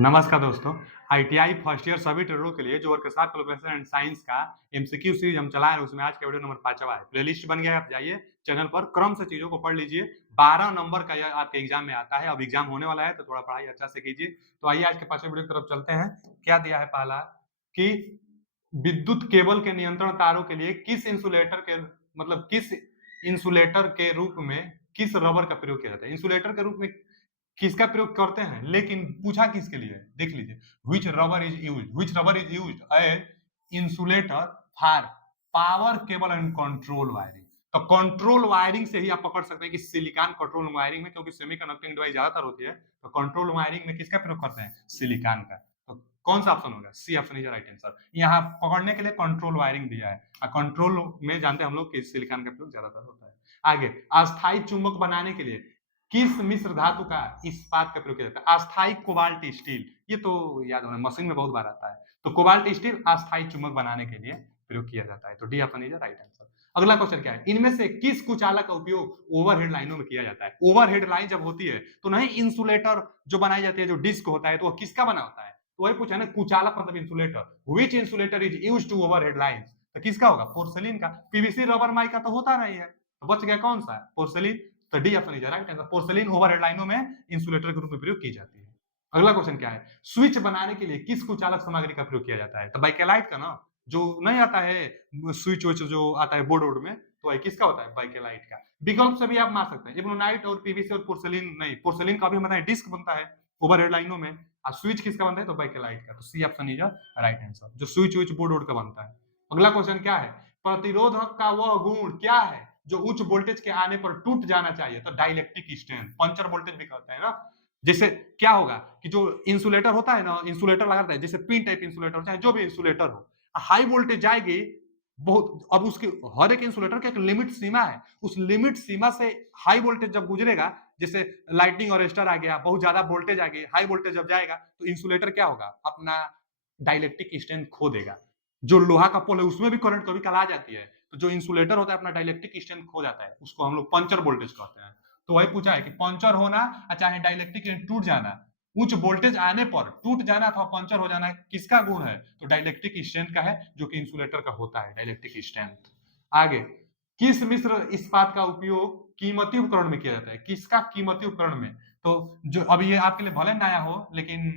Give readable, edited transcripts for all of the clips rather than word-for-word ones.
नमस्कार दोस्तों। ITI first year सभी ट्रेडरों के लिए जो वर्कशॉप कैलकुलेशन एंड साइंस का एमसीक्यू सीरीज हम चला रहे हैं, उसमें आज का वीडियो नंबर 5वां है। प्लेलिस्ट बन गया है, आप जाइए चैनल पर क्रम से चीजों को पढ़ लीजिए। 12 नंबर का यह आपके एग्जाम में आता है। अब एग्जाम होने वाला है तो थोड़ा पढ़ाई अच्छा से कीजिए। तो आइए आज के 5वें वीडियो की तरफ चलते हैं। क्या दिया है पहला कि विद्युत केबल के नियंत्रण तारों के लिए किस इंसुलेटर के रूप में किस रबर का प्रयोग किया जाता है। इंसुलेटर के रूप में किसका प्रयोग करते हैं, लेकिन पूछा किसके लिए, देख लीजिए। Which rubber is used as insulator for power cable and control wiring. तो कंट्रोल वायरिंग से ही आप पकड़ सकते हैं कि सिलिकॉन कंट्रोल वायरिंग में, क्योंकि सेमीकंडक्टिंग डिवाइस ज्यादातर होती है, तो कंट्रोल वायरिंग में किसका प्रयोग करते हैं, सिलिकॉन का। तो कौन सा ऑप्शन होगा, C option is right answer. यहाँ पकड़ने के लिए कंट्रोल वायरिंग दिया है, और कंट्रोल में जानते हैं हम लोग कि सिलिकॉन का प्रयोग ज्यादातर होता है। आगे, अस्थायी चुंबक बनाने के लिए किस मिश्र धातु का इस्पात का प्रयोग किया जाता है। अस्थायी कोबाल्ट स्टील, ये तो याद होना, मशीन में बहुत बार आता है। तो कोबाल्ट स्टील अस्थायी चुंबक बनाने के लिए प्रयोग किया जाता है। तो D option is right answer. अगला क्वेश्चन क्या है, इनमें से किस कुचालक का उपयोग ओवरहेड लाइनों में किया जाता है। ओवरहेड लाइन जब होती है तो नहीं इंसुलेटर जो बनाई जाती है, जो डिस्क होता है, तो वह किसका बना होता है। तो वही पूछा ना, कुचालक मतलब insulator. Which insulator is use to overhead line, तो किसका होगा, पोर्सलिन का। पीवीसी रबर माइका तो होता नहीं है, तो बच गया कौन सा, पोर्सलिन। तो D option is right answer. Porcelain overhead लाइनों में इंसुलेटर के रूप में प्रयोग की जाती है। अगला क्वेश्चन क्या है, स्विच बनाने के लिए किस कुचालक सामग्री का प्रयोग किया जाता है। तो बाइकेलाइट का ना, जो नहीं आता है स्विच विच जो आता है बोर्ड वोर्ड में, तो वही किसका होता है, बाइकेलाइट का। विकल्प से भी आप मार सकते हैं, इब्रोनाइट और पीवीसी और पोर्सलिन नहीं, पोर्सलिन का भी हम बताएं डिस्क बनता है ओवरहेड लाइनों में, और स्विच किसका बनता है, तो बाइकेलाइट का। तो C option is right answer, जो स्विच विच बोर्ड वोर्ड का बनता है। अगला क्वेश्चन क्या है, प्रतिरोधक का वह गुण क्या है जो उच्च वोल्टेज के आने पर टूट जाना चाहिए। तो डाइलेक्ट्रिक स्ट्रेंथ, पंचर वोल्टेज भी कहते हैं ना। जैसे क्या होगा कि जो इंसुलेटर होता है ना, इंसुलेटर लगाता है, जैसे पिन टाइप इंसुलेटर, चाहे जो भी इंसुलेटर हो, हाई वोल्टेज जाएगी बहुत। अब उसके हर एक इंसुलेटर की एक लिमिट सीमा है, उस लिमिट सीमा से हाई वोल्टेज जब गुजरेगा, जैसे लाइटनिंग अरेस्टर आ गया, बहुत ज्यादा वोल्टेज आ गई, हाई वोल्टेज जब जाएगा तो इंसुलेटर क्या होगा, अपना डाइलेक्ट्रिक स्ट्रेंथ खो देगा। जो लोहा का पोल है उसमें भी करंट कभी कल आ जाती है, तो जो इंसुलेटर होता है अपना डाइलेक्ट्रिक स्ट्रेंथ खो जाता है, उसको हम लोग पंचर वोल्टेज कहते हैं। तो वही पूछा है कि पंचर होना चाहे डाइलेक्ट्रिक स्ट्रेंथ टूट जाना, उच्च वोल्टेज आने पर टूट जाना अथवा पंचर हो जाना किसका गुण है, तो डाइलेक्ट्रिक स्ट्रेंथ का है, जो कि इंसुलेटर का होता है डाइलेक्ट्रिक स्ट्रेंथ। आगे, किस मिश्र इस्पात का उपयोग कीमती उपकरण में किया जाता है, किसका कीमती उपकरण में। तो जो अब ये आपके लिए भले नया हो, लेकिन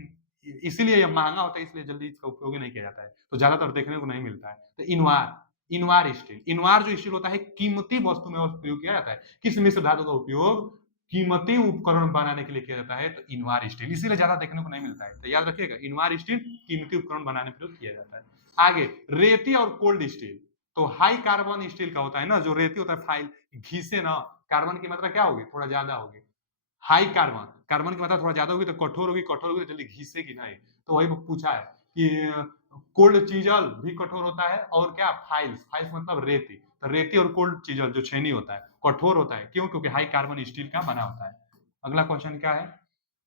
इसीलिए ये महंगा होता है, इसलिए जल्दी इसका उपयोग ही नहीं किया जाता है, तो ज्यादातर देखने को नहीं मिलता है। तो इनवार स्टील, इनवार जो स्टील होता है कीमती वस्तु में प्रयोग किया जाता है। किस मिश्र धातु का उपयोग कीमती उपकरण बनाने के लिए किया जाता है, तो इनवार स्टील, इसीलिए ज्यादा देखने को नहीं मिलता है। तो याद रखिएगा, इनवार स्टील कीमती उपकरण बनाने में प्रयोग किया जाता है। आगे, रेती और कोल्ड स्टील, तो हाई कार्बन स्टील का होता है ना, जो रेती होता है, फाइल घिसे ना, कार्बन की मात्रा क्या होगी, थोड़ा ज्यादा होगी। हाई कार्बन, कार्बन की मात्रा थोड़ा ज्यादा होगी तो कठोर होगी, कठोर होगी तो जल्दी घिसेगी नहीं। तो वही पूछा है कि कोल्ड चीजल भी कठोर होता है, और क्या, फाइल्स, फाइल्स मतलब रेती। तो रेती और कोल्ड चीजल जो छेनी होता है कठोर होता है, क्यों, क्योंकि हाई कार्बन स्टील का बना होता है। अगला क्वेश्चन क्या है,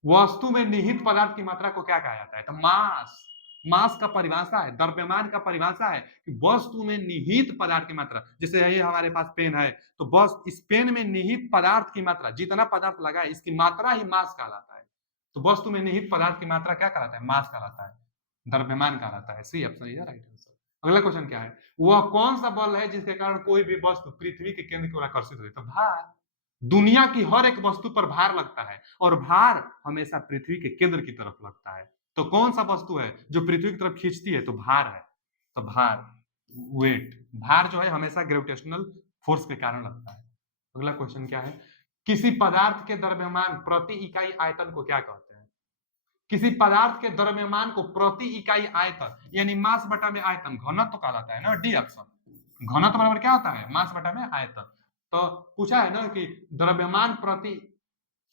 वस्तु में निहित पदार्थ की मात्रा को क्या कहा जाता है। तो मास, मास का परिभाषा है, द्रव्यमान का परिभाषा है कि वस्तु में निहित पदार्थ की मात्रा। जैसे ये हमारे पास पेन है, तो बस इस पेन में निहित पदार्थ की मात्रा, जितना पदार्थ लगा है इसकी मात्रा ही मास कहलाता है। तो वस्तु में निहित पदार्थ की मात्रा क्या कहलाता है, मास कहलाता है, द्रव्यमान कहलाता है। C option is right answer. अगला क्वेश्चन क्या है, वह कौन सा बल है जिसके कारण कोई भी वस्तु पृथ्वी के केंद्र की ओर आकर्षित होती है। तो भार, दुनिया की हर एक वस्तु पर भार लगता है, और भार हमेशा पृथ्वी के केंद्र की तरफ लगता है। तो कौन सा वस्तु है जो पृथ्वी की तरफ खींचती है, तो भार है। तो भार, वेट, भार जो है हमेशा ग्रेविटेशनल फोर्स के कारण लगता है। अगला क्वेश्चन क्या है, किसी पदार्थ के द्रव्यमान प्रति इकाई आयतन को क्या कहते हैं। किसी पदार्थ के द्रव्यमान को प्रति इकाई आयतन, यानी मास बटा में आयतन, घनत्व कहलाता है ना, डी ऑप्शन। घनत्व बराबर क्या होता है, मास बटा में आयतन। तो पूछा है ना कि द्रव्यमान प्रति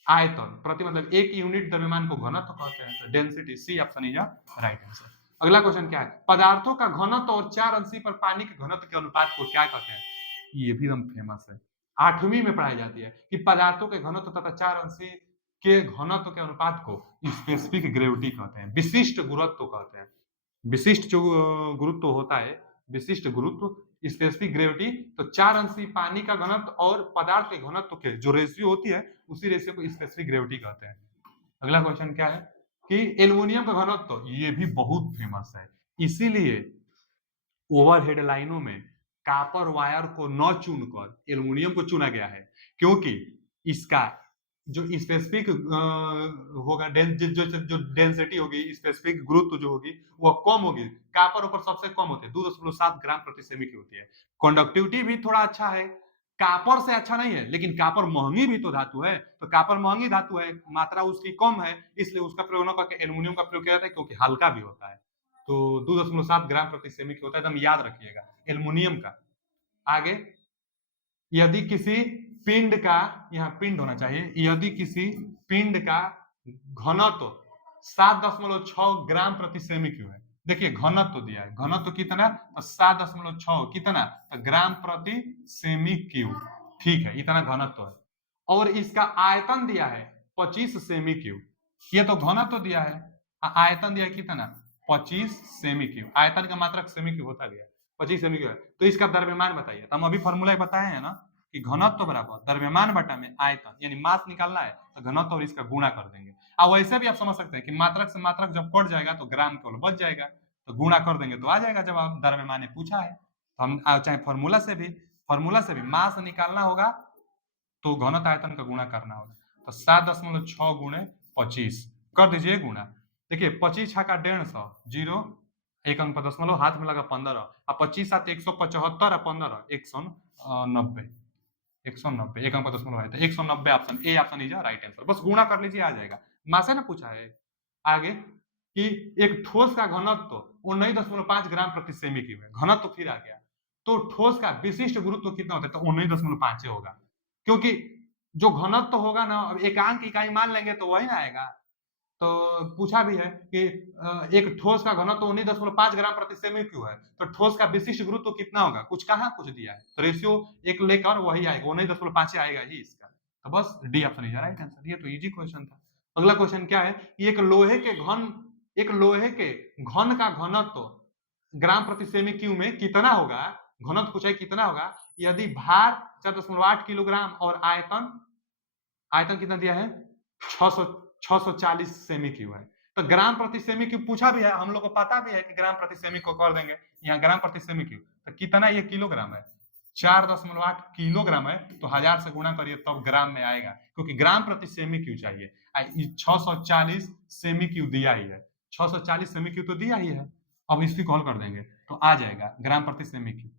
आयतन, प्रति मतलब एक यूनिट द्रव्यमान को घनत्व कहते हैं, तो density, C option is right answer. अगला क्वेश्चन क्या है, पदार्थों का घनत्व और 4 अंशी पर पानी के घनत्व के अनुपात को क्या कहते हैं। ये भी एकदम फेमस है, 8वीं में पढ़ाई जाती है कि पदार्थों के घनत्व तथा 4 अंशी के घनत्व के अनुपात को स्पेसिफिक ग्रेविटी कहते हैं, विशिष्ट गुरुत्व कहते हैं। विशिष्ट जो गुरुत्व होता है, विशिष्ट गुरुत्व, स्पेसिफिक ग्रेविटी, तो 4 अंशी पानी का घनत्व और पदार्थ के घनत्व के जो रेशियो होती है, उसी रेशियो को स्पेसिफिक ग्रेविटी कहते हैं। अगला क्वेश्चन क्या है, कि एल्युमिनियम का घनत्व, ये भी बहुत फेमस है, इसीलिए ओवरहेड लाइनों में कॉपर वायर को न चुनकर एल्युमिनियम को चुना गया है, क्योंकि इसका जो स्पेसिफिक होगा जो डेंसिटी होगी, स्पेसिफिक गुरुत्व जो होगी वह कम होगी, कॉपर ऊपर सबसे कम होती है, 2.7 ग्राम प्रति सेमी की होती है। कंडक्टिविटी भी थोड़ा अच्छा है, कॉपर से अच्छा नहीं है, लेकिन कॉपर महंगी भी तो धातु है, तो कॉपर महंगी धातु है, मात्रा उसकी कम है, इसलिए उसका प्रयोग न करके एल्युमिनियम का प्रयोग किया जाता है, क्योंकि हल्का भी होता है। तो 2.7 ग्राम प्रति सेमी होता है, एकदम याद रखिएगा एल्युमिनियम का। आगे, यदि किसी पिंड का, यहाँ पिंड होना चाहिए, यदि किसी पिंड का घनत्व 7.6 ग्राम प्रति सेमी क्यूब है, देखिए घनत्व दिया है, घनत्व कितना, तो 7.6 कितना, तो ग्राम प्रति सेमी क्यूब, ठीक है, इतना घनत्व है। और इसका आयतन दिया है 25 सेमी क्यूब, ये तो घनत्व दिया है, आयतन दिया है कितना, 25 सेमी क्यूब, आयतन का मात्रक सेमी क्यूब होता गया, 25 सेमी क्यूब है। तो इसका द्रव्यमान बताइए, तो हम अभी फॉर्मूला बताए हैं ना कि घनत्व बराबर द्रव्यमान बटा में आयतन, यानी मास निकालना है तो घनत्व और इसका गुणा कर देंगे। अब वैसे भी आप समझ सकते हैं कि मात्रक से मात्रक जब कट जाएगा तो ग्राम केवल बच जाएगा, तो गुणा कर देंगे तो आ जाएगा जवाब, द्रव्यमान ने पूछा है। तो हम चाहे फॉर्मूला से भी मास निकालना होगा तो घनत्व आयतन का गुणा करना होगा, तो 7.6 गुणे 25 कर दीजिए गुणा। देखिए 25 छक्का 150, जीरो, एक अंक पर दशमलव, हाथ में लगा 15, और 25 7 175, और 15 190, 190, एक अंक पर दशमलव है, तो 190 option A, option is right answer. बस गुणा कर लीजिए, आ जाएगा। मास है ना पूछा है। आगे, कि एक ठोस का घनत्व 19.5 ग्राम प्रति सेमी क्यूब है, घनत्व फिर आ गया, तो ठोस का विशिष्ट गुरुत्व कितना होता है, तो 19.5 होगा, क्योंकि जो घनत्व होगा ना, अब एकांक इकाई मान लेंगे तो वही ना आएगा। तो पूछा भी है कि एक ठोस का घनत्व 19.5 ग्राम प्रति सेमी क्यूब है, तो ठोस का विशिष्ट गुरुत्व कितना होगा, कुछ कहा, कुछ दिया है, तो रेशियो एक लेकर वही आएगा, 19.5 आएगा ही इसका। तो बस D option is right answer, ये तो इजी क्वेश्चन था। अगला क्वेश्चन क्या है कि एक लोहे के घन का घनत्व ग्राम प्रति सेमी क्यूब में कितना होगा, घनत्व पूछा है कितना होगा, यदि भार 4.8 किलोग्राम और आयतन, आयतन कितना दिया है, 640 सेमी क्यूब है। तो ग्राम प्रति सेमी क्यूब पूछा भी है, हम लोग को पता भी है कि ग्राम प्रति सेमी को कर देंगे, यहाँ ग्राम प्रति सेमी क्यूब, तो कितना ये किलोग्राम है, 4.8 किलोग्राम है, तो 1000 से गुणा करिए तब ग्राम में आएगा, क्योंकि ग्राम प्रति सेमी क्यूब चाहिए, 640 सेमी क्यूब दिया ही है, 640 सेमी क्यूब तो दिया ही है, अब इसकी कॉल कर देंगे तो आ जाएगा ग्राम प्रति सेमी क्यूब।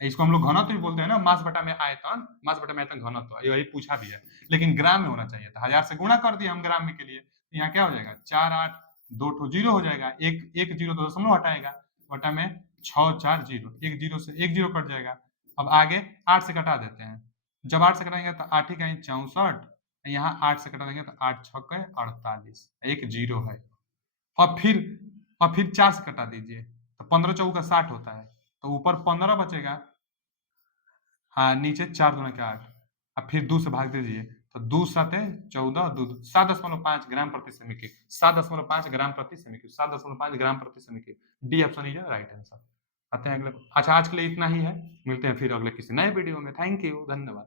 इसको हम लोग घनत्व भी बोलते हैं ना, मास बटा में आयतन, मास बटा में आयतन घनत्व, यही पूछा भी है, लेकिन ग्राम में होना चाहिए था, 1000 से गुणा कर दिए हम ग्राम में के लिए, तो यहाँ क्या हो जाएगा, 4 8 2 ठो जीरो हो जाएगा, एक जीरो तो दशमलव हटाएगा, बटा में 6 4 जीरो, एक जीरो से एक जीरो कट जाएगा। अब आगे 8 से घटा देते हैं, जब 8 से घटाएंगे तो 8 ही कहीं 64, यहाँ 8 से घटा देंगे तो 8 छक्के 48, एक जीरो है। और फिर 4 से घटा दीजिए तो 15 चौका 60 होता है, तो ऊपर 15 बचेगा, हाँ नीचे 4 दूना के 8, अब फिर 2 से भाग दीजिए, तो 2 7 14, 2 7.5 ग्राम प्रति सेमी क्यूब, 7.5 ग्राम प्रति सेमी क्यूब, 7.5 ग्राम प्रति semi cube, D option is right answer. आते हैं अगले। अच्छा, आज के लिए इतना ही है, मिलते हैं फिर अगले किसी नए वीडियो में। थैंक यू, धन्यवाद।